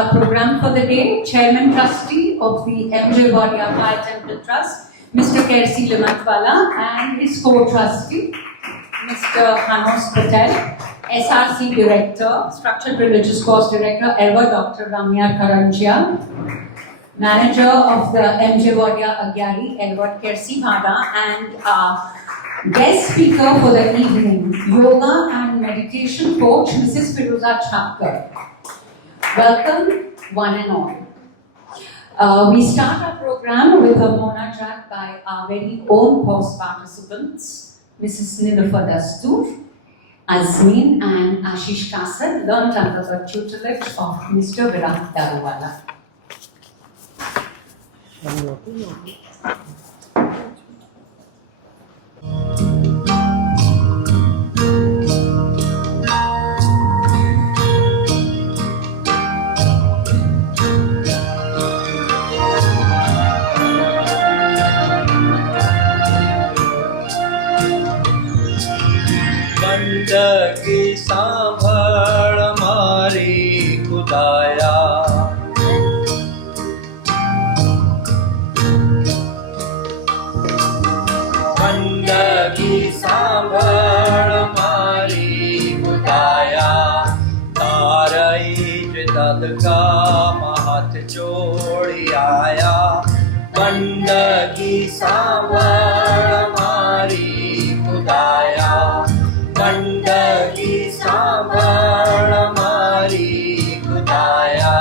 our program for the day. Chairman Trustee of the Wadia Agiary Temple Trust, Mr. Kersi Limathwalla, and his co-trustee, Mr. Hanos Patel, SRC Director, Structured Religious Course Director, Dr. Wadia Agiary, Manager of the Wadia Agiary, Kersi Limathwalla, and guest speaker for the evening, Yoga and Meditation Coach, Mrs. Firuza Chhakkar. Welcome, one and all. We start our program with a monajat by our very own course participants, Mrs. Nilufer Dastur, Azmeen and Ashish Kasad, learned under the tutelage of Mr. Virat Daruwala. की सांभळ मारी खुदाया की सांभळ मारी खुदाया तारई दद का महत जोड़ी आया की सांभळ मारी खुदाया की सांभळ मारी खुदाया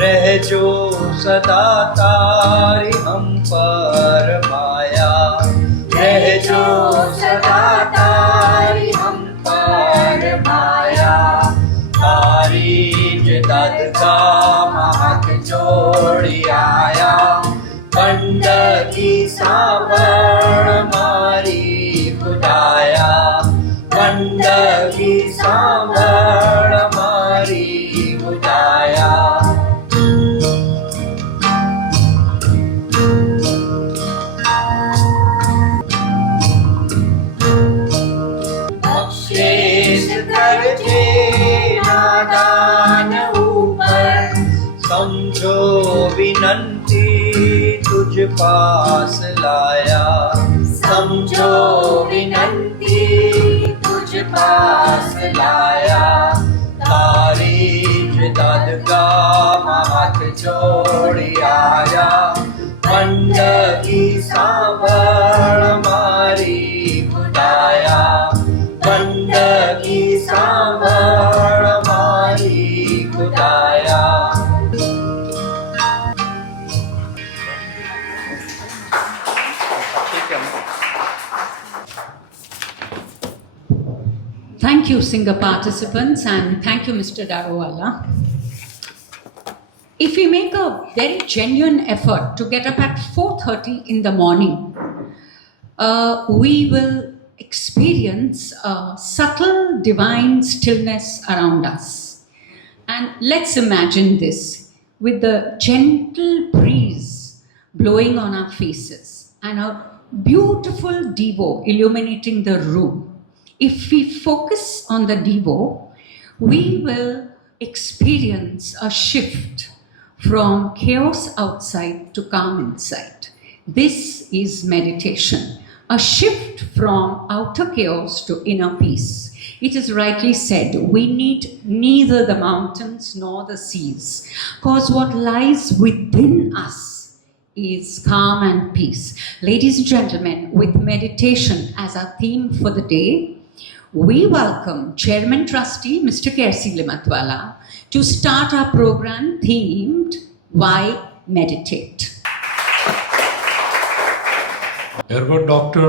रह जो सदा तारी हम पर माया रह जो सदा तारी हम पर माया तारी दद का महत जोड़ी आया पंड की सांभळ मारी खुदाया पंड की सांभळ मारी खुदाया नादान ऊपर समझो विनंती तुझ पास लाया समझो विनंती तुझ पास लाया तारी दद का महत जोड़ी आया पंड की सांभळ मारी खुदाया पंड की सांभळ मारी खुदाया Thank you, singer participants, and thank you, Mr. Daruwala. If we make a very genuine effort to get up at 4:30 in the morning, we will experience a subtle divine stillness around us. And let's imagine this with the gentle breeze blowing on our faces and a beautiful Devo illuminating the room. If we focus on the Devo, we will experience a shift from chaos outside to calm inside. This is meditation, a shift from outer chaos to inner peace. It is rightly said, we need neither the mountains nor the seas, because what lies within us is calm and peace. Ladies and gentlemen, with meditation as our theme for the day, we welcome Chairman Trustee Mr. Kersi Limathwalla to start our program themed Why Meditate. Ergo Dr.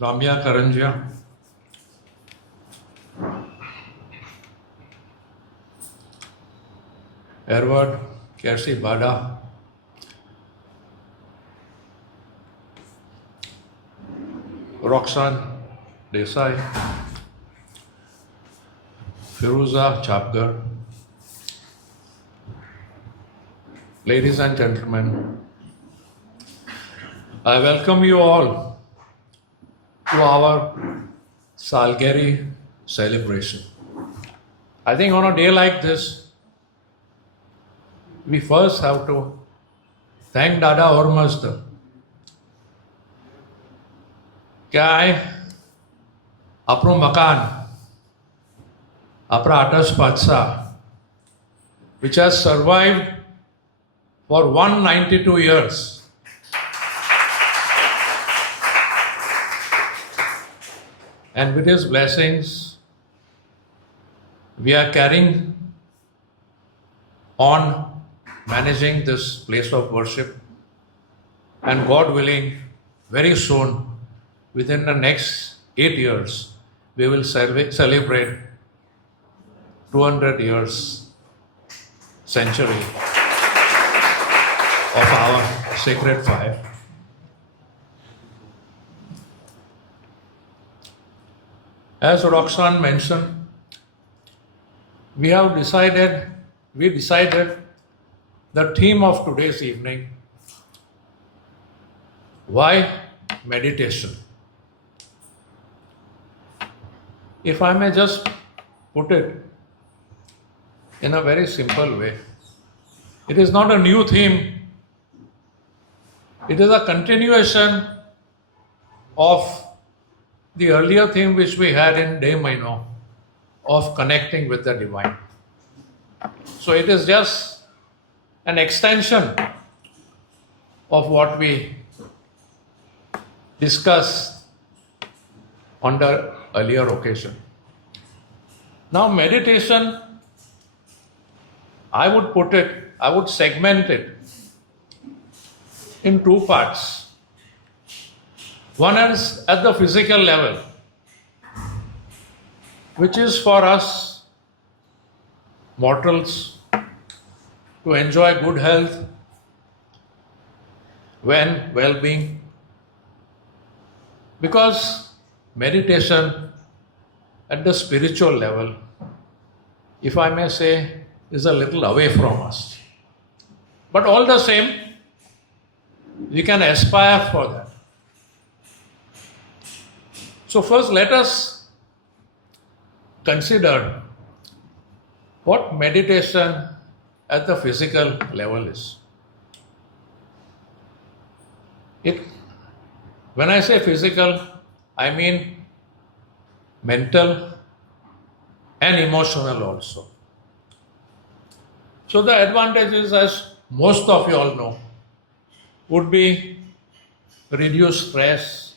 Wadia Agiary. Edward, Kersi Bada, Roxanne Desai, Firuza Chapgar. Ladies and gentlemen, I welcome you all to our Salgreh celebration. I think on a day like this, we first have to thank Dada Ormazda. Kya apno makan, apna atas patsa, which has survived for 192 years. And with his blessings, we are carrying on managing this place of worship. And God willing, very soon, within the next 8 years, we will celebrate 200 years century of our sacred fire. As Roxanne mentioned, we decided the theme of today's evening, why meditation? If I may just put it in a very simple way, it is not a new theme. It is a continuation of the earlier theme which we had in De Maino of connecting with the divine. So it is just an extension of what we discussed on the earlier occasion. Now meditation, I would segment it in two parts. One is at the physical level, which is for us mortals to enjoy good health, well-being, because meditation at the spiritual level, if I may say, is a little away from us. But all the same, we can aspire for that. So first let us consider what meditation at the physical level is. When I say physical, I mean mental and emotional also. So the advantages, as most of you all know, would be reduce stress,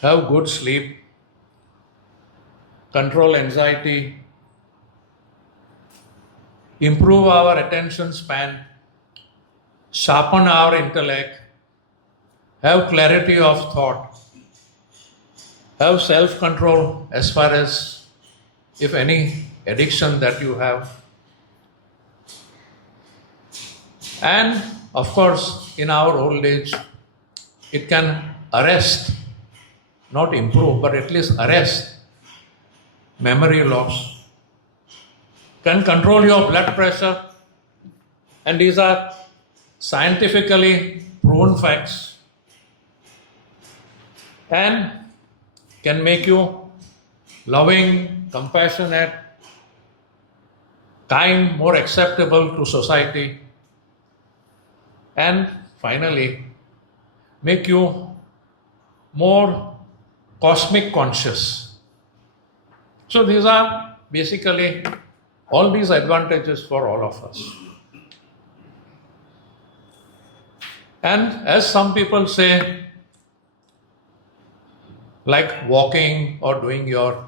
have good sleep, control anxiety, improve our attention span, sharpen our intellect, have clarity of thought, have self-control as far as if any addiction that you have. And of course, in our old age, it can arrest, not improve, but at least arrest memory loss, can control your blood pressure, and these are scientifically proven facts, and can make you loving, compassionate, kind, more acceptable to society, and finally make you more cosmic conscious. So these are basically all these advantages for all of us. And as some people say, like walking or doing your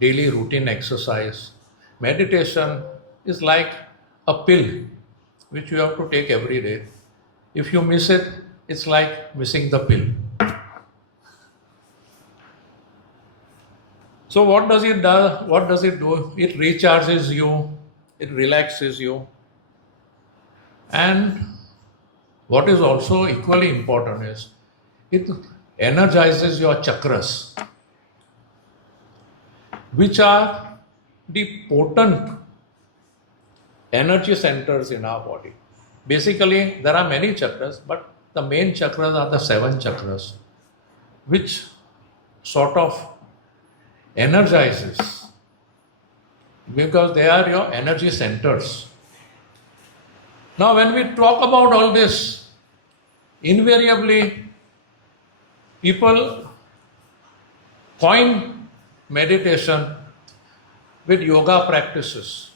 daily routine exercise, meditation is like a pill which you have to take every day. If you miss it, it's like missing the pill. So what does it do? It recharges you, it relaxes you. And what is also equally important is it energizes your chakras, which are the potent energy centers in our body. Basically, there are many chakras, but the main chakras are the 7 chakras, which sort of energizes because they are your energy centers. Now, when we talk about all this, invariably people coin meditation with yoga practices.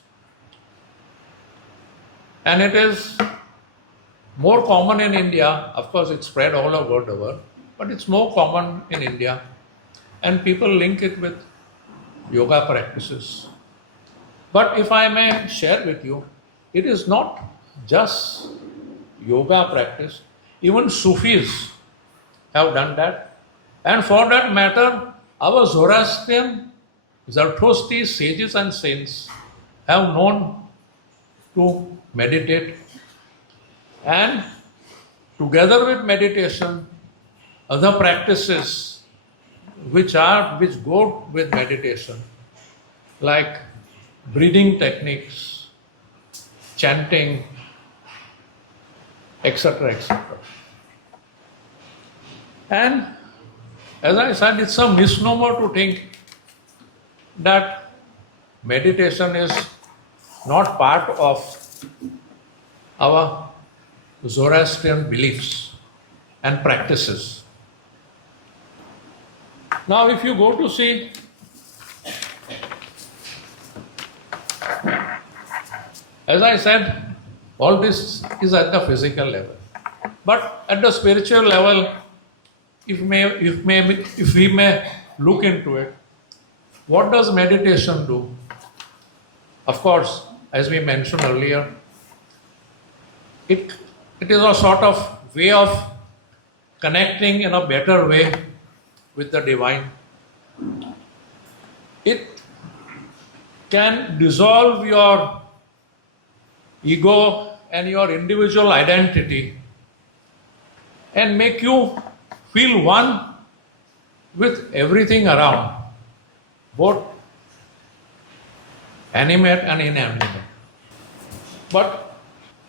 And it is more common in India. Of course, it's spread all over the world, but it's more common in India. And people link it with yoga practices. But if I may share with you, it is not just yoga practice. Even Sufis have done that. And for that matter, our Zoroastrian, Zarathustri sages and saints have known to meditate. And together with meditation, other practices which go with meditation, like breathing techniques, chanting, etc., etc. And as I said, it's a misnomer to think that meditation is not part of our Zoroastrian beliefs and practices. Now, if you go to see as I said, all this is at the physical level. But at the spiritual level, if we may look into it, what does meditation do? Of course, as we mentioned earlier, it is a sort of way of connecting in a better way with the divine. It can dissolve your ego and your individual identity and make you feel one with everything around, both animate and inanimate. But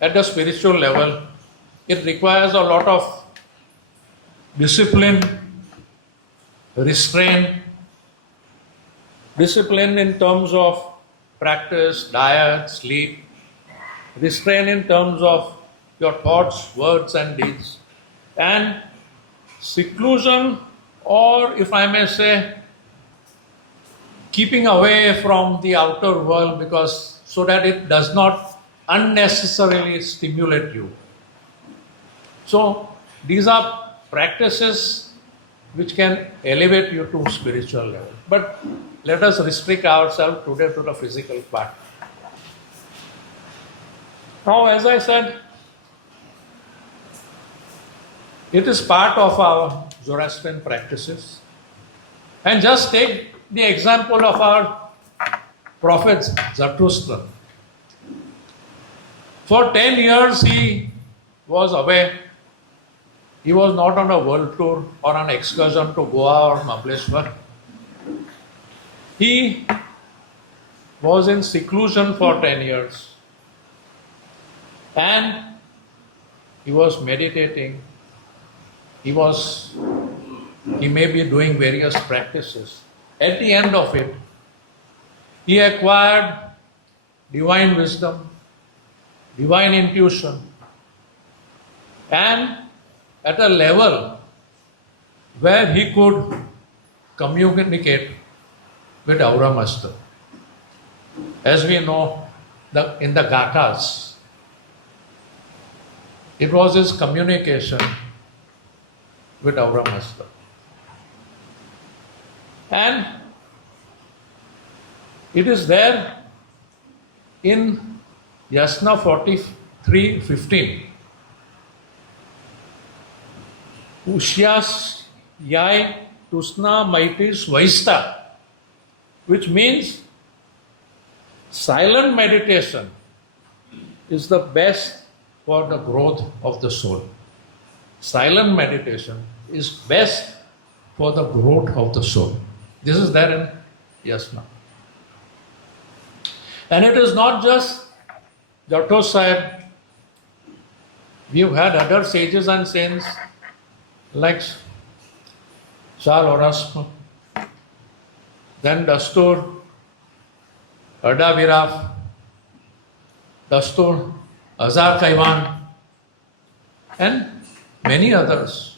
at the spiritual level, it requires a lot of discipline, restraint, discipline in terms of practice, diet, sleep, restraint in terms of your thoughts, words, and deeds, and seclusion, or if I may say, keeping away from the outer world, because so that it does not unnecessarily stimulate you. So these are practices which can elevate you to spiritual level. But let us restrict ourselves today to the physical part. Now, as I said, it is part of our Zoroastrian practices. And just take the example of our prophet Zarathustra. For 10 years he was away. He was not on a world tour or an excursion to Goa or Mahabaleshwar. He was in seclusion for 10 years. And he was meditating. He may be doing various practices. At the end of it, he acquired divine wisdom, divine intuition, and at a level where he could communicate with Aura Master. As we know, in the Gathas, it was his communication with Aura Master. And it is there in Yasna 43:15. Ushyas Yai Tusna Maitis Vaista, which means silent meditation is the best for the growth of the soul. Silent meditation is best for the growth of the soul. This is there in Yasna. And it is not just Jatto Sahib. We've had other sages and saints like Shah Orasp, then Dastur, Arda Viraf, Dastur, Azar Kaiwan, and many others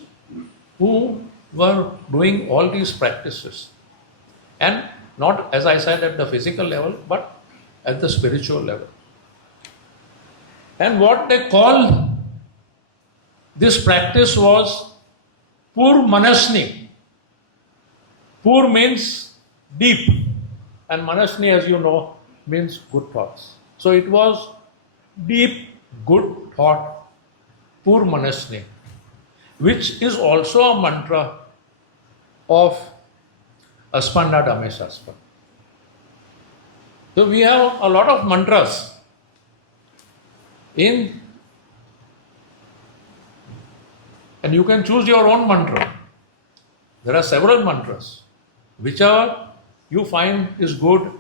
who were doing all these practices. And not, as I said, at the physical level, but at the spiritual level. And what they called this practice was Pur Manasni. Pur means deep, and Manasni, as you know, means good thoughts. So it was deep, good thought, Pur Manasni, which is also a mantra of Aspanda Damesaspa. So we have a lot of mantras and you can choose your own mantra. There are several mantras. Whichever you find is good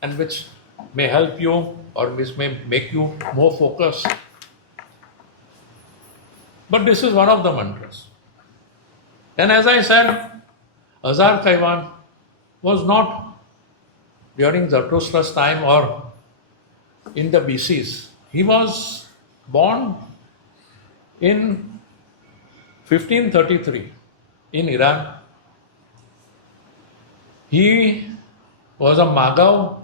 and which may help you or which may make you more focused. But this is one of the mantras. And as I said, Azar Kaiwan was not during Zarathustra's time or in the BCs. He was born in 1533 in Iran. He was a Magav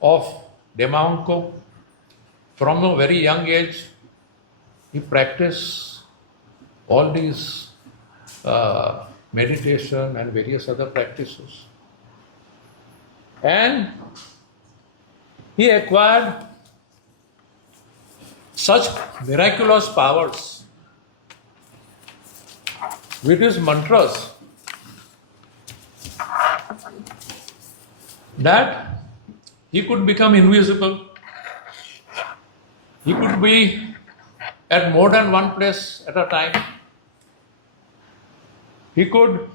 of Demaunko. From a very young age, he practiced all these meditation and various other practices. And he acquired such miraculous powers with his mantras that he could become invisible. He could be at more than one place at a time. He could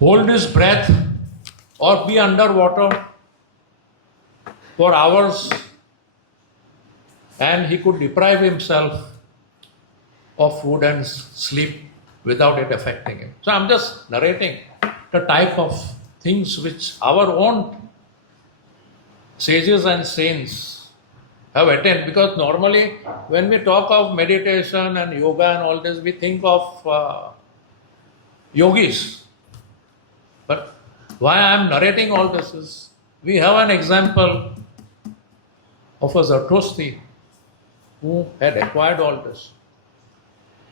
hold his breath or be underwater for hours, and he could deprive himself of food and sleep without it affecting him. So I'm just narrating the type of things which our own sages and saints have attained, because normally when we talk of meditation and yoga and all this, we think of yogis. But why I am narrating all this is, we have an example of a Zarathustra who had acquired all this.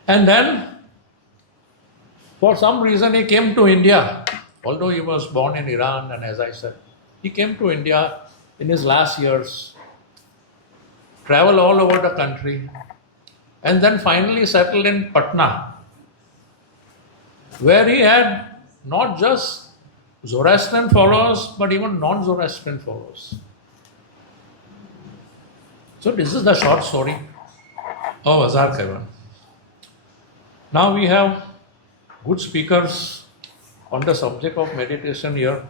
And then, for some reason, he came to India, although he was born in Iran, and as I said, he came to India in his last years, traveled all over the country, and then finally settled in Patna, where he had not just Zoroastrian followers, but even non-Zoroastrian followers. So this is the short story of Azar Kaiwan. Now we have good speakers on the subject of meditation here.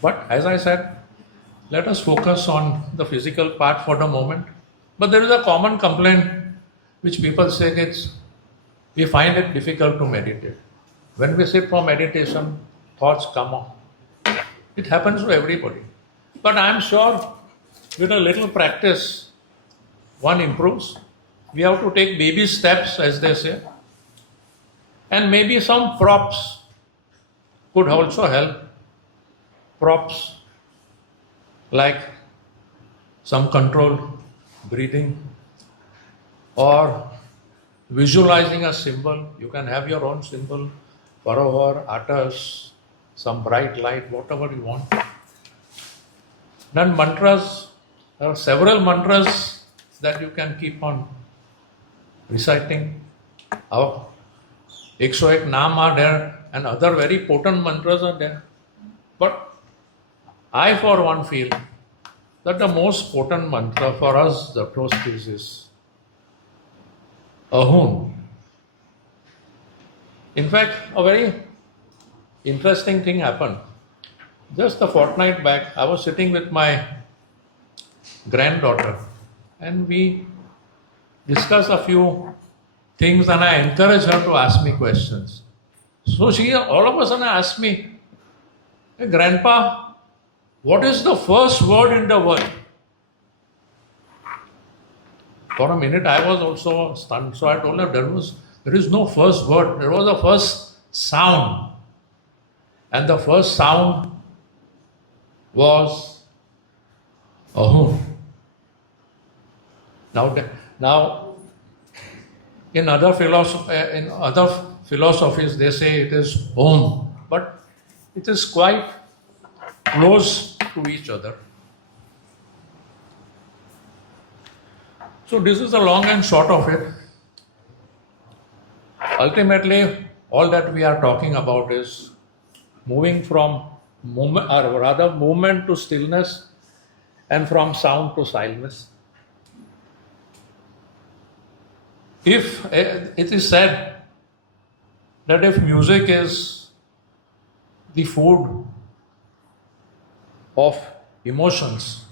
But as I said, let us focus on the physical part for the moment. But there is a common complaint which people say it's, we find it difficult to meditate. When we sit for meditation, thoughts come on. It happens to everybody. But I am sure with a little practice, one improves. We have to take baby steps, as they say. And maybe some props could also help. Props like some controlled breathing or visualizing a symbol. You can have your own symbol, Parovar, Atas, some bright light, whatever you want. Then mantras, there are several mantras that you can keep on reciting. Our 101 naam are there and other very potent mantras are there. But I, for one, feel that the most potent mantra for us, the Trostis, is Ahun. In fact, a very interesting thing happened. Just a fortnight back, I was sitting with my granddaughter and we discussed a few things and I encouraged her to ask me questions. So she all of a sudden asked me, "Hey, Grandpa, what is the first word in the world?" For a minute I was also stunned. So I told her there is no first word, there was a first sound. And the first sound was Ahum. Now, in other philosophies, they say it is Om, but it is quite close to each other. So this is the long and short of it. Ultimately, all that we are talking about is moving from movement, or rather movement to stillness, and from sound to silence. If it is said that if music is the food of emotions,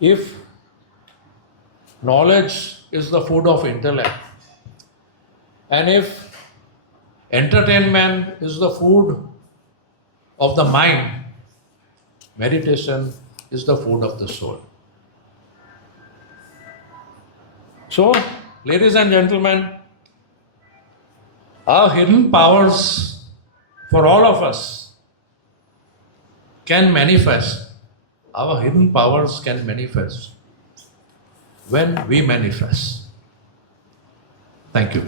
if knowledge is the food of intellect, and if entertainment is the food of the mind, meditation is the food of the soul. So, ladies and gentlemen, our hidden powers for all of us can manifest. Our hidden powers can manifest when we manifest. Thank you.